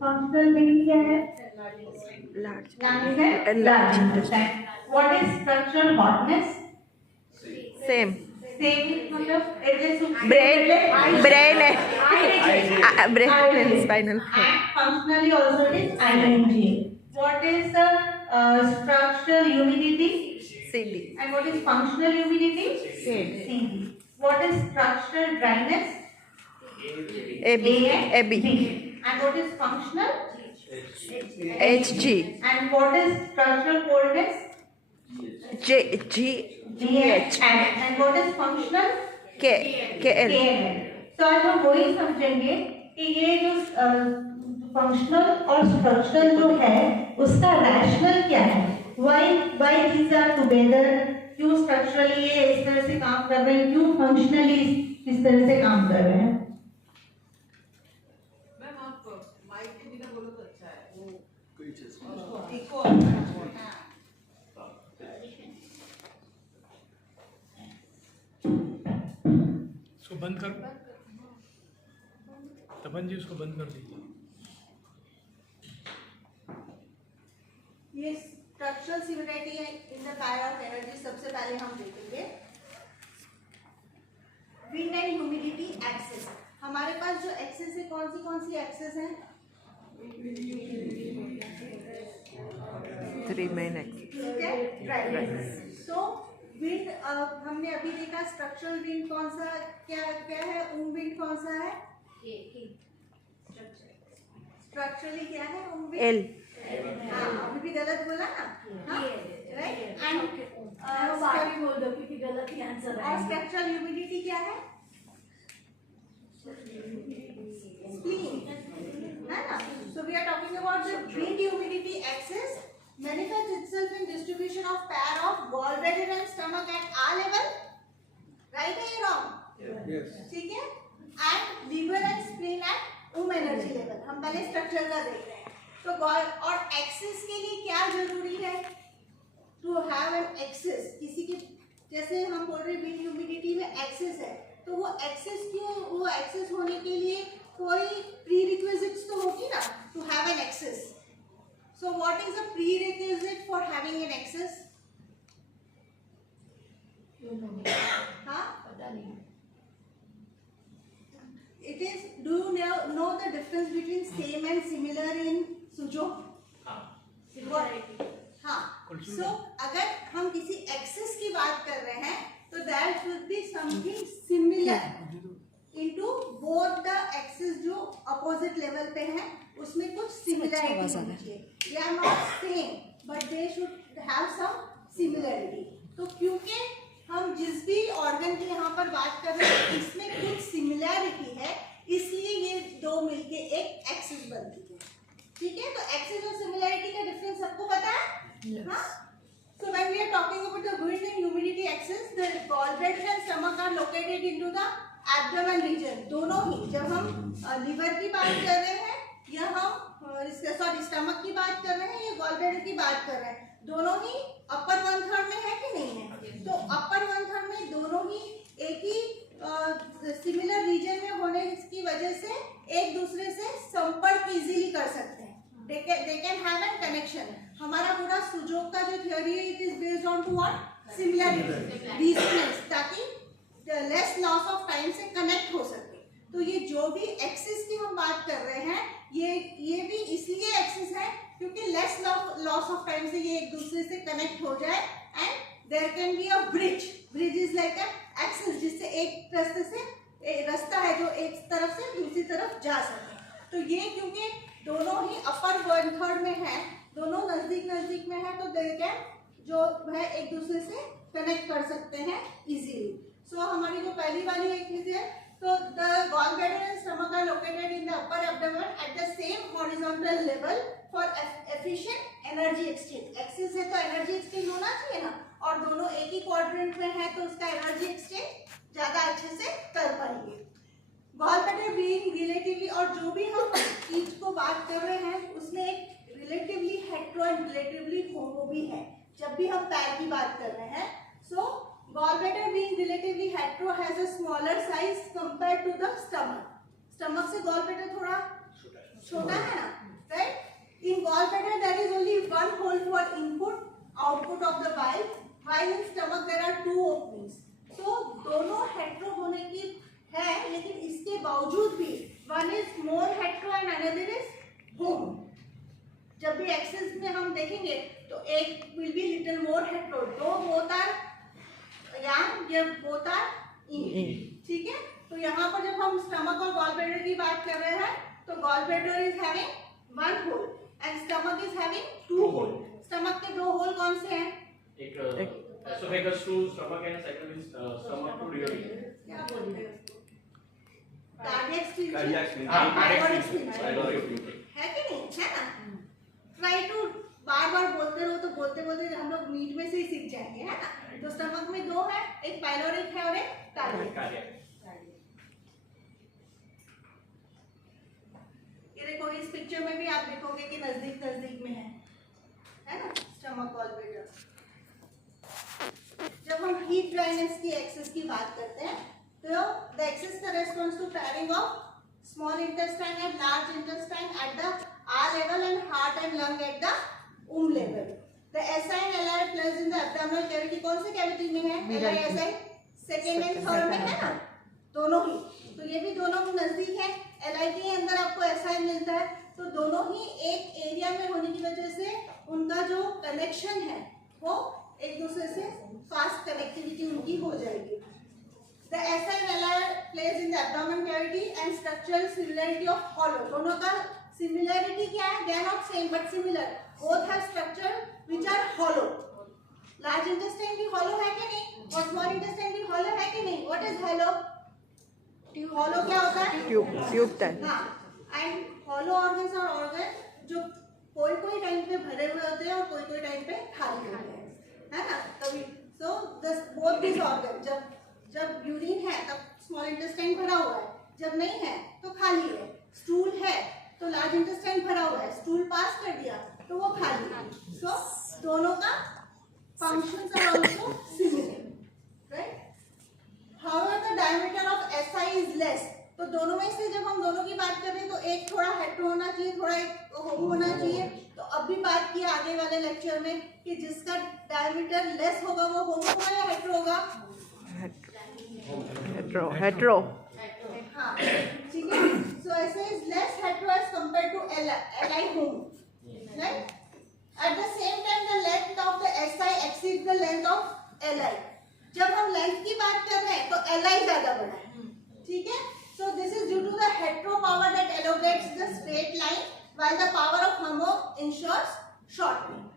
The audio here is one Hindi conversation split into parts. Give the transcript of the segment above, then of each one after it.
फंक्शनल मीनिंग क्या है? large intestine. What is structural hotness? Same. Same मतलब brain and spinal cord. And functionally also it is ing. What is the structural humidity? CD. And what is functional humidity? Same. CD. What is structural dryness? AB. And what is functional? HG. And what is structural coldness? GH. And what is functional? KL. तो आज हम वही समझेंगे कि ये जो फंक्शनल और स्ट्रक्चरल जो है उसका रैशनल क्या है, why these are together, क्यों स्ट्रक्चरली ये इस तरह से काम कर रहे हैं, क्यों फंक्शनली इस तरह से काम कर रहे हैं। मैम आप माइक के बिना बोलो तो अच्छा है, वो कोई चीज इको इसको बंद करो, तपन जी उसको बंद कर दीजिए। ये स्ट्रक्चरल सिमिलरिटी है in the pair of energy. सबसे पहले हम देखेंगे विंड एंड ह्यूमिडिटी एक्सेस। हमारे पास जो एक्सेस है कौन सी एक्सेस है? 3 main axes. ठीक है, राइट। सो विंड हमने अभी देखा स्ट्रक्चरल विंड कौन सा क्या है, विंड कौन सा है? स्ट्रक्चरली क्या है? L. हाँ, अभी भी गलत बोला ना, राइट। एंड बोल दो क्योंकि गलत ही आंसर है। और स्ट्रक्चरल ह्यूमिडिटी क्या है? स्प्लीन, है ना। So we are talking about the wind humidity excess manifests itself in distribution of pair of gallbladder and stomach at R level, right or wrong? Yes. ठीक है। and liver and spleen at energy level। हम पहले स्ट्रक्चर का देख रहे हैं। तो और एक्सेस के लिए क्या जरूरी है? To have an axis. किसी की जैसे हम बोल रहे विंड ह्यूमिडिटी में एक्सेस है, तो वो एक्सेस क्यों, वो एक्सेस होने के लिए कोई प्रीरिक्विजिट्स तो होगी ना, to have an axis. So what is the prerequisite for having an axis? हाँ? It is. Do you know the difference between same and similar in Sujo? हाँ. So अगर हम किसी axis की बात कर रहे हैं, तो that should be something similar into both the axis जो opposite level पे हैं, उसमें कुछ similarity होनी चाहिए। They are not same, but they should have some similarity। तो क्योंकि हम जिस भी organ की यहाँ पर बात कर रहे हैं, इसमें कुछ similarity है, इसलिए ये दो मिलके एक axis बनती है। ठीक है, तो axis और similarity का difference सबको पता है? हाँ? So when we are talking about the wind and humidity axis, the gallbladder and stomach are located into the abdomen region। दोनों ही, जब हम liver की बात कर रहे हैं या हम स्टमक की बात कर रहे हैं या गॉलब्लैडर की बात कर रहे हैं, दोनों ही अपर 1/3 में है कि नहीं है? तो अपर 1/3 में दोनों ही एक ही सिमिलर रीजन में होने की वजह से एक दूसरे से संपर्क इजीली कर सकते हैं। they can have a connection। हमारा पूरा सुजोग का जो थियोरी है, it is based on to what? Similarity, रीजनेस, ताकि लेस लॉस ऑफ टाइम से कनेक्ट हो सके। तो ये जो भी एक्सिस की हम बात कर रहे हैं, ये भी इसलिए एक्सिस है क्योंकि लेस लॉस ऑफ टाइम से ये एक दूसरे से कनेक्ट हो जाए, and there can be a bridge. Bridge is like a axis, जिससे एक रास्ते से रास्ता है जो एक तरफ से दूसरी तरफ जा सके। तो ये क्योंकि दोनों ही अपर 1/3 में है, दोनों नजदीक में है, तो दे कैन जो है एक दूसरे से कनेक्ट कर सकते हैं इजीली। सो हमारी जो पहली वाली एक चीज है, so the gallbladder and stomach are located in the upper abdomen at the same horizontal level for efficient energy exchange। Axis है तो एनर्जी एक्सचेंज होना चाहिए ना, और दोनों एक ही क्वाड्रेंट में है तो उसका एनर्जी एक्सचेंज ज्यादा अच्छे से कर पाएंगे। गॉलब्लैडर बीइंग रिलेटिवली, और जो भी हम चीज को बात कर रहे हैं उसमें एक रिलेटिवली हेट्रो एंड रिलेटिवली होमो भी है। जब भी हम पैर की बात कर रहे हैं, सो gallbladder being relatively hetero has a smaller size compared to the stomach। Stomach से gallbladder थोड़ा छोटा है ना, toward input output of the bile, while in stomach there are two openings. So दोनों hetero होने की है, लेकिन इसके बावजूद भी one is more hetero and another is home. जब भी एक्सेस में हम देखेंगे तो एक will be little more hetero, दो both are young, ये both are in. ठीक है, तो यहाँ पर जब हम स्टमक और गॉल ब्लैडर की बात कर रहे हैं तो gall bladder is having one hole and stomach is having two hole. Stomach के दो होल कौन से हैं? एक esophagus to stomach and second is stomach to duodenum. क्या बोलते हैं उसको? Cardiac sphincter. Cardiac sphincter. Pyloric sphincter Pyloric sphincter. है कि नहीं, है ना? ट्राई टू बार बार बोलते रहो तो बोलते बोलते हम लोग मीट में से ही सीख जाएंगे, है ना? तो स्टमक में दो है, एक पाइलोरिक है और एक कार्डियक. Cardiac. ये देखो, इस पिक्चर में भी आप देखोगे कि नजदीक नजदीक में है ना, स्टमक गॉल ब्लैडर. जब हम हीट ड्राइनेस की एक्सेस की बात करते हैं तो the axis corresponds to pairing of small intestine and large intestine at the R level and heart and lung at the level. The SI and LI plays in the abdominal cavity. कौन से कैविटी में है? LI SI second and third में है ना, दोनों ही. तो ये भी दोनों नजदीक है. LI के अंदर आपको SI मिलता है, तो दोनों ही एक एरिया में होने की वजह से उनका जो कनेक्शन है वो एक दूसरे से फास्ट कनेक्टिविटी उनकी हो जाएगी. The SI and LI plays in the abdominal cavity and structural similarity of hollow. दोनों का similarity क्या है? They are not same but similar. Both have structure which are hollow. Large intestine भी hollow है कि नहीं? और small intestine भी hollow है कि नहीं? What is hollow? Hollow क्या होता है? Tube type. हाँ. And hollow organs are organs जो कोई कोई टाइम पे भरे हुए होते हैं और कोई कोई टाइम पे खाली होते हैं, है ना? तभी so both these organs, जब यूरिन है तब स्मॉल इंटेस्टाइन भरा हुआ है, जब नहीं है तो खाली है. स्टूल है तो लार्ज इंटेस्टाइन भरा हुआ है, स्टूल पास कर दिया तो वो खाली है. सो दोनों का functions are also similar, right? However the diameter of SI is less. तो दोनों में से जब हम दोनों की बात कर रहे हैं तो एक थोड़ा हेट्रो होना चाहिए, थोड़ा एक होमो होना चाहिए. तो अभी बात की आगे वाले लेक्चर में कि जिसका डायमीटर लेस होगा वो होमो होगा या हेट्रो होगा? हेट्रो. हाँ, ठीक है. So SI is less hetero as compared to LI homo, right? At the same time, the length of the SI exceeds the length of LI. जब हम लेंथ की बात कर रहे हैं तो LI ज्यादा बड़ा है, ठीक है? So this is due to the hetero power that elongates the straight line, while the power of homo ensures shortening.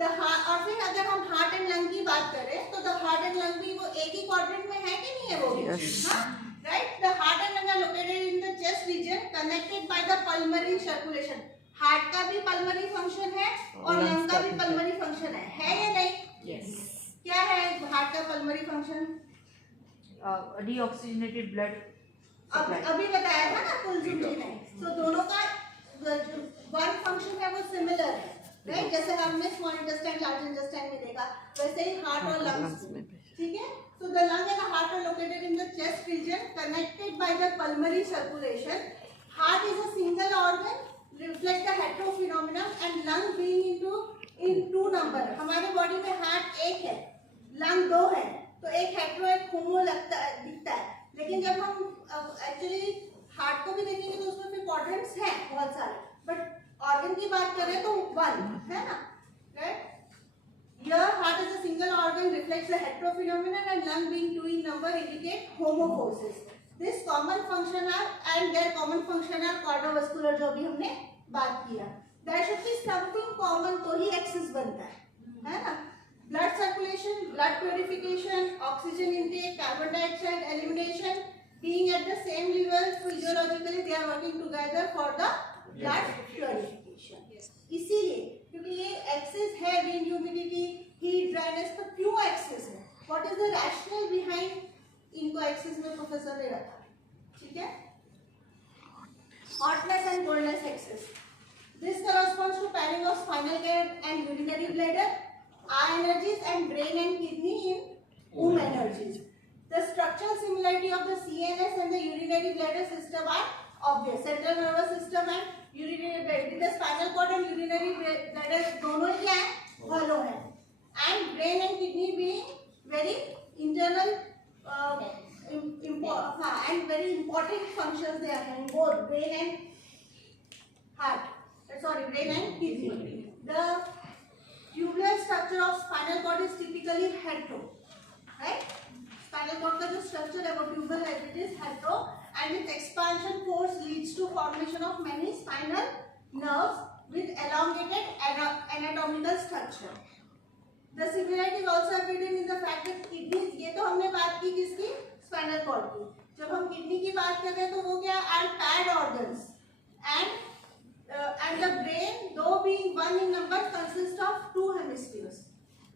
The heart, और फिर अगर हम हार्ट एंड लंग की बात करें तो द हार्ट एंड लंग भी वो एक ही क्वाड्रेंट में है कि नहीं है वो भी? हाँ, right? The heart and lung are located in the chest region, connected by the pulmonary circulation. Heart का भी पल्मोनरी फंक्शन है और लंग का भी पल्मोनरी फंक्शन है या नहीं? Yes. क्या है हार्ट का पल्मोनरी फंक्शन? Deoxygenated blood. अभी बताया था ना कुलजुम जी ने. तो दोनों का वन फंक्शन है वो सिमिलर है, राइट? जैसे हमने स्मॉल इंटेस्टाइन लार्ज इंटेस्टाइन में देखा, वैसे ही हार्ट और लंग्स में, ठीक है? So the lung and the heart are located in the chest region, connected by the pulmonary circulation. Heart is a single organ, reflect the hetero phenomenon, and lung being in two number. हमारे बॉडी में हार्ट एक है, लंग दो है, तो एक हेट्रो एक होमो दिखता है. लेकिन जब हम एक्चुअली हार्ट को भी देखेंगे तो उसमें फिर क्वाड्रेंट्स हैं बहुत सारे, बट ऑर्गन की बात करें तो वन है ना, right? Here, heart as a single organ reflects the hetero phenomenon, and lung being two in number indicate homo forces. This common function are and their common function are cardiovascular, जो अभी हमने बात किया. There should be something common तो ही axis बनता है ना? Blood circulation, blood purification, oxygen intake, carbon dioxide elimination being at the same level, physiologically they are working together for the blood purification. इसीलिए क्योंकि ये एक्सेस है विंड ह्यूमिडिटी हीट ड्राइनेस, तो क्यों एक्सेस है? What is the rationale behind इनको एक्सेस में प्रोफेसर ने रखा, ठीक है? Hotness and coldness axis. This corresponds to pairing of spinal cord and urinary bladder, eye energies, and brain and kidney in womb energies. The structural similarity of the CNS and the urinary bladder system are obvious. Central nervous system and urinary bladder, the spinal cord and urinary bladder दोनों ही क्या है, hollow है, and brain and kidney being very internal and very important functions they are having, both brain and heart, brain and kidney. The tubular structure of spinal cord is typically hetero, right? Spinal cord का जो structure है वो tubular है, it is hetero, and its expansion force leads to formation of many spinal nerves with elongated anatomical structure. The similarity is also evident in the fact that kidneys, ये तो हमने बात की किसकी, spinal cord की. जब हम kidney की बात कर रहे हैं तो वो क्या are paired organs, and the brain, though being one in number, consists of two hemispheres.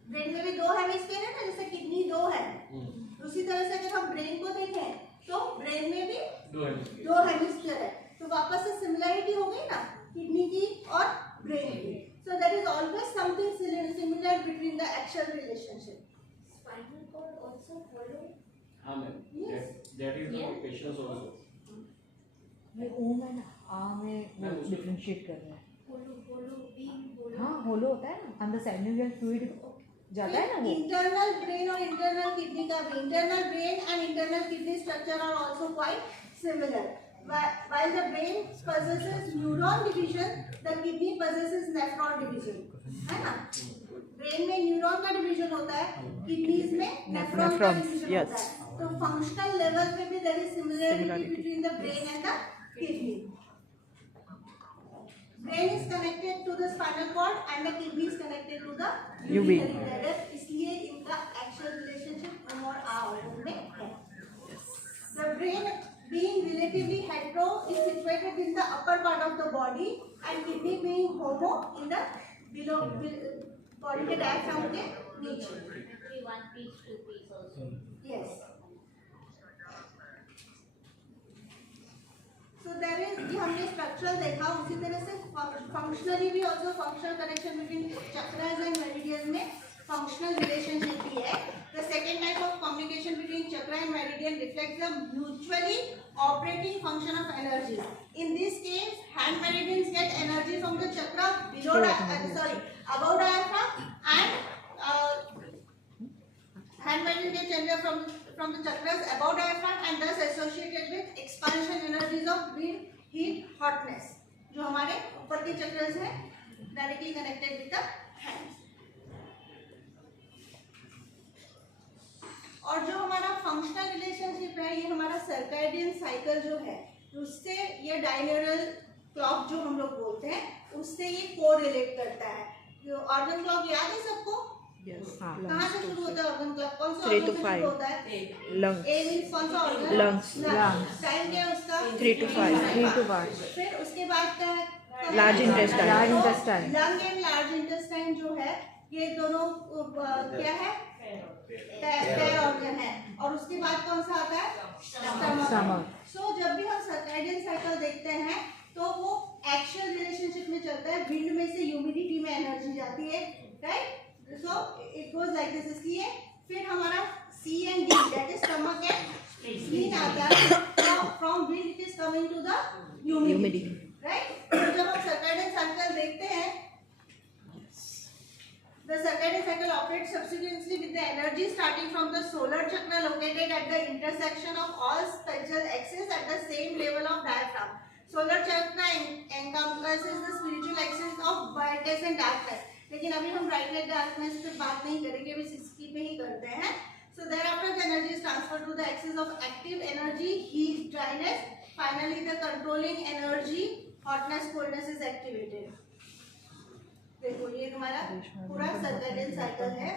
Brain में भी दो हेमिस्फीयर है ना, जैसे किडनी दो है, उसी तरह से अगर हम ब्रेन को देखें तो ब्रेन में भी दो हेमिस्फीयर है, तो वापस से सिमिलरिटी हो गई ना किडनी की और ब्रेन की. So there is always something similar between the actual relationship. Spinal cord also follow. हाँ मैम, Yes. that is the patience also. ये ओ में ना आ में वो डिफरेंशिएट कर रहे हैं. Hollow being hollow. हाँ होलो होता है ना, अंदर साइनोवियल फ्लूइड जाता है ना वो. इंटरनल ब्रेन और इंटरनल किडनी का भी, internal brain and internal kidney structure are also quite similar. While the brain possesses neuron division, the kidney possesses nephron division, है ना. ब्रेन में न्यूरॉन का डिवीजन होता है, किडनीज में नेफ्रॉन का डिवीजन होता है. तो फंक्शनल लेवल पे भी there is similarity between the brain and the kidney. Brain is connected to the spinal cord and the kidney is connected to the urinary bladder. इसलिए इनका actual relationship और आपस में है. The brain, being relatively hetero, is situated in the upper part of the body and kidney being homo in the below body के diaphragm के नीचे. One piece, two piece also. Yes. So there is, ये हमने स्ट्रक्चरल देखा, उसी तरह से फंक्शनली भी also functional connection between chakras and meridian में फंक्शनल रिलेशनशिप भी है. The second type of communication between chakra and meridian reflects the mutually operating function of energy. In this case hand meridians get energy from the chakra below above diaphragm, and hand meridian gets energy from the chakras above diaphragm and thus associated with expansion energies of wind, heat, hotness, जो हमारे ऊपर के चक्रास हैं directly connected with the hands. और जो हमारा फंक्शनल रिलेशनशिप है, ये हमारा सर्कैडियन साइकिल जो है, उससे ये डायनेरल क्लॉक जो हम लोग बोलते हैं, उससे ये कोरिलेट करता है. जो ऑर्गन क्लॉक याद है सबको, कहाँ से शुरू होता है ऑर्गन क्लॉक, कौन सा ऑर्गन से शुरू होता है? लंग्स. ए मींस कौन सा ऑर्गन? लंग्स. टाइम क्या है उसका? 3 to 5. फिर उसके बाद क्या है? Large intestine. Lung and large intestine जो है, ये दोनों क्या है? पैर ऑर्गन है. और उसके बाद कौन सा आता है? स्टमक. सो जब भी हम सर्कैडियन साइकिल देखते हैं तो वो एक्चुअल रिलेशनशिप में चलता है. विंड में से ह्यूमिडिटी में एनर्जी जाती है, right? So it goes like this. इसलिए फिर हमारा C and D, that is stomach and spleen आता है. From wind it is coming to the humidity, right? तो जब हम circadian cycle देखते हैं, the circadian cycle operates subsequently with the energy starting from the solar chakra located at the intersection of all spatial axes at the same level of diaphragm. Solar chakra encompasses the spiritual axis of brightness and darkness. लेकिन अभी हम ब्राइटनेस डार्कनेस पे बात नहीं करेंगे, अभी 60 पे ही करते हैं. सो thereafter the energy is transferred to the axis of active energy, heat, dryness. Finally the controlling energy, hotness, coldness is activated. देखो ये हमारा पूरा सर्कैडियन साइकिल है.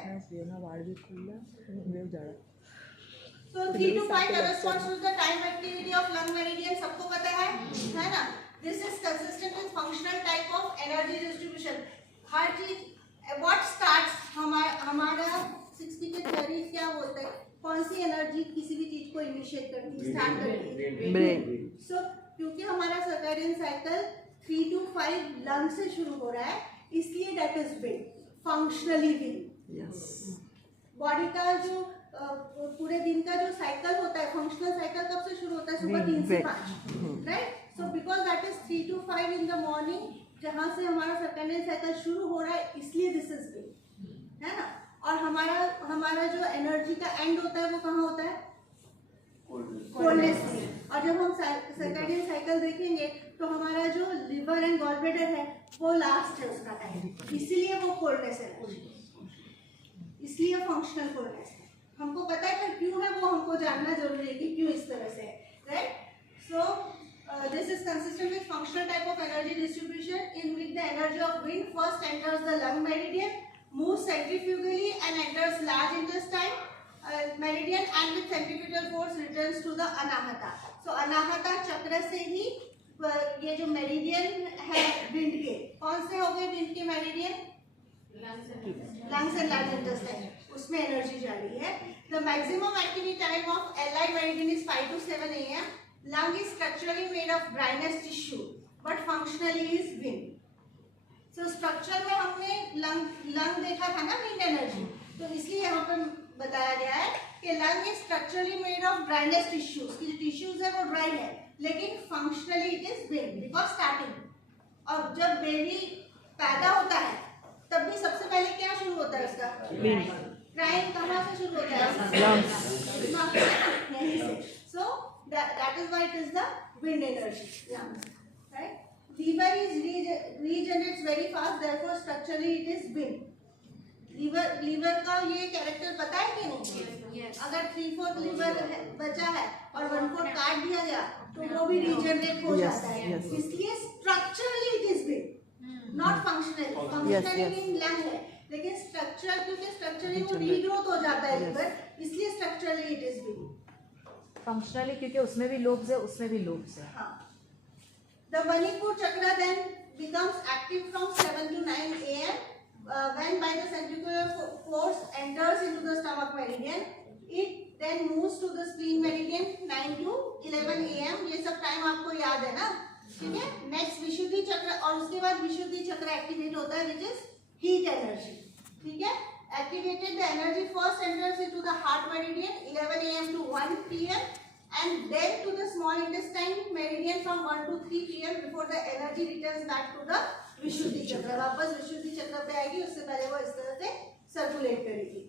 So 3 to 5 corresponds to the time activity of lung meridian. सबको पता है ना? This is consistent with functional type of energy distribution. हर चीज what starts हमारा 60 के थ्योरी क्या बोलता है, कौन सी एनर्जी किसी भी चीज को इनिशिएट करती है, स्टार्ट करती है? ब्रेन. सो क्योंकि हमारा सर्कैडियन साइकिल 3 to 5 लंग से शुरू हो रहा है, इसलिए that is wind, functionally wind. Body का जो पूरे दिन का जो साइकिल होता है, फंक्शनल साइकिल कब से शुरू होता है? सुबह 3 से 5, right? So because that is 3 to 5 in the morning, जहाँ से हमारा सर्कैडियन साइकिल शुरू हो रहा है, इसलिए दिस इज विंड, है ना। और हमारा जो एनर्जी का एंड होता है वो कहाँ होता है? कोल्डनेस में। और जब हम सर्कैडियन साइकिल देखेंगे तो हमारा जो लिवर एंड गॉल ब्लैडर है वो लास्ट है उसका टाइम, इसीलिए वो कोल्डनेस है, इसलिए फंक्शनल कोल्डनेस है। हमको पता है पर क्यों है वो हमको जानना जरूरी है कि क्यों इस तरह से है, right. So this is consistent with functional type of energy distribution in which the energy of wind first enters the lung meridian, moves centrifugally and enters large intestine meridian and with centrifugal force returns to the anahata. So anahata चक्र से ही ये जो मेरिडियन है विंड के, कौन से हो गए विंड के meridian? Lungs and large intestine, उसमें एनर्जी जा रही है। The maximum activity time of Li meridian is 5 to 7 AM. Lung is structurally made of dryness tissue, but functionally is wind. So structure में हमने lung देखा था ना wind energy, तो इसलिए यहाँ पर बताया गया है कि lung is structurally made of dryness tissue. उसकी जो tissues है वो dry है, लेकिन functionally it is wind because starting. और जब बेबी पैदा होता है तब भी सबसे पहले क्या शुरू होता है उसका? क्राइम कहाँ से शुरू होता है? यहीं से। So that is why it is the wind energy, right? Liver regenerates very fast, therefore structurally it is wind. Liver का ये कैरेक्टर पता है कि नहीं? अगर 3/4 लिवर बचा है और 1/4 काट दिया गया तो वो भी रीजनरेट हो जाता है, इसलिए structurally it is wind, not functionally. Functionally wind lung है, लेकिन स्ट्रक्चर क्योंकि स्ट्रक्चरली वो रीग्रोथ हो जाता है लिवर, इसलिए structurally it is wind. Functionally क्योंकि उसमें भी लोब्स है, उसमें भी लोब्स है। हाँ। The Manipur chakra then becomes active from 7 to 9 AM when by the centrifugal force enters into the stomach meridian. It then moves to the spleen meridian 9 to 11 AM. ये सब टाइम आपको याद है ना, ठीक है। नेक्स्ट विशुद्धि चक्र, और उसके बाद विशुद्धि चक्र एक्टिवेट होता है which is heat energy, ठीक है। Activated, the energy first enters into the heart meridian 11 AM to 1 PM and then to the small intestine meridian from 1 to 3 PM before the energy returns back to the विशुद्धि चक्र। वापस विशुद्धि चक्र पे आएगी, उससे पहले वो इस तरह से सर्कुलेट करेगी।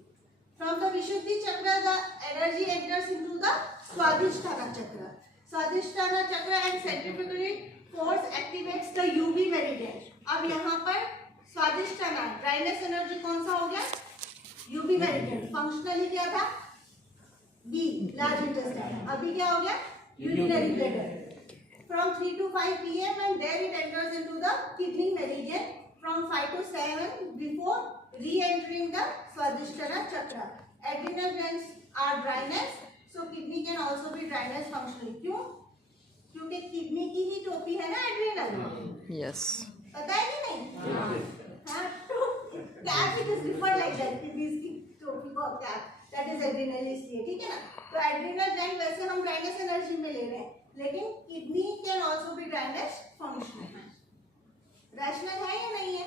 From the विशुद्धि चक्र the energy enters into the Swadhisthana चक्र। स्वादिष्ठाना चक्र and centrifugally force activates the UV meridian। अब यहाँ पर स्वादिष्ठाना ड्राइनेस एनर्जी कौन सा हो गया? UV meridian. फंक्शनली क्या था? बी, लार्ज इंटेस्टाइन। अभी क्या हो गया? Urinary bladder. From 3 to 5 PM and there it enters into the kidney meridian from 5 to 7 before re-entering the Swadhisthana chakra. Adrenal glands are dryness, so kidney can also be dryness functionally. क्यों? क्योंकि किडनी की ही टोपी है ना एड्रिनल। यस, पता है कि नहीं? हाँ, तो cap it is referred like that, kidneys की टोपी को कैप, दैट इज एड्रिनल, इसलिए, ठीक है ना। तो एड्रिनल ग्लैंड वैसे हम ड्राइनेस एनर्जी में ले रहे हैं, लेकिन kidney can also be dryness functional. Rational है या नहीं है?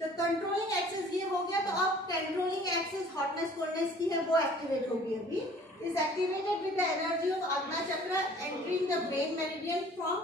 तो कंट्रोलिंग एक्सेस ये हो गया, तो अब कंट्रोलिंग एक्सेस हॉटनेस कोल्डनेस की है वो एक्टिवेट होगी। अभी is activated with the energy of Agna chakra entering the brain meridian from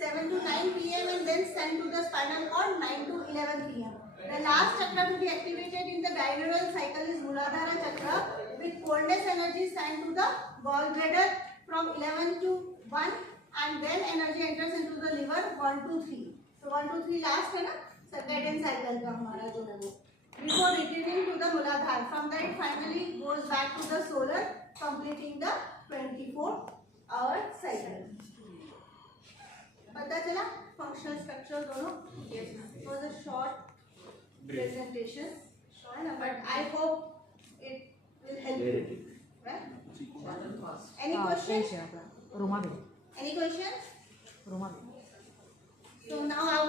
7 to 9 PM and then sent to the spinal cord 9 to 11 PM. The last chakra to be activated in the diurnal cycle is Muladhara chakra with coldness energy sent to the gallbladder from 11 to 1 and then energy enters into the liver 1 to 3. So 1 to 3 last है ना circadian cycle का हमारा जो है वो, before returning to the Muladhara. From there it finally goes back to the solar, completing the 24-hour cycle. पता चला functional structure दोनों? Yes. It was a short presentation, but I hope it will help you. Right? Any questions? Roma भी, Any questions? रोमा भी। So now I would